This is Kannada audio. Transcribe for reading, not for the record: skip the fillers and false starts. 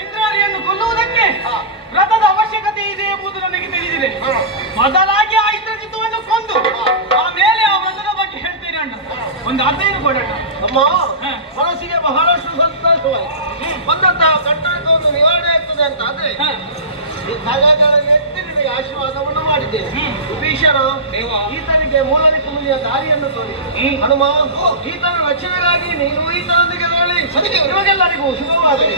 ಇಂದ್ರಾಣಿಯನ್ನು ಕೊಲ್ಲುವುದಕ್ಕೆ ರಥದ ಅವಶ್ಯಕತೆ ಇದೆ ಎಂಬುದು ನನಗೆ ತಿಳಿದಿದೆ. ಮೊದಲಾಗಿ ಆ ಇಂದ್ರಜಿತುವನ್ನು ಕೊಂದು ಆಮೇಲೆ ಆ ವ್ರತದ ಬಗ್ಗೆ ಹೇಳ್ತೇನೆ ಅಣ್ಣ. ಒಂದು ಅರ್ಧೇನು ಕೊಡೋಣ. ನಮ್ಮ ಮನಸ್ಸಿಗೆ ಬಹಳಷ್ಟು ಸಂತೋಷವಾಯಿತು. ಬಂದಂತಹ ಕಟ್ಟಡವನ್ನು ನಿವಾರಣೆ ಆಗ್ತದೆ ಅಂತ ಆದ್ರೆ ಧಗಗಳನ್ನು ಎತ್ತಿ ನಿನಗೆ ಆಶೀರ್ವಾದವನ್ನು ಮಾಡಿದ್ದೇನೆ. ವಿಭೀಷಣ ಈತನಿಗೆ ಮೂಲ ನಿತ್ಯ ದಾರಿಯನ್ನು ತೋರಿ. ಹನುಮ ಈತನ ರಕ್ಷಣೆಗಾಗಿ ನೀನು ಈತನೊಂದಿಗೆ ಹೇಳಿ ನಿಮಗೆಲ್ಲರಿಗೂ ಶುಭವಾಗಲಿ.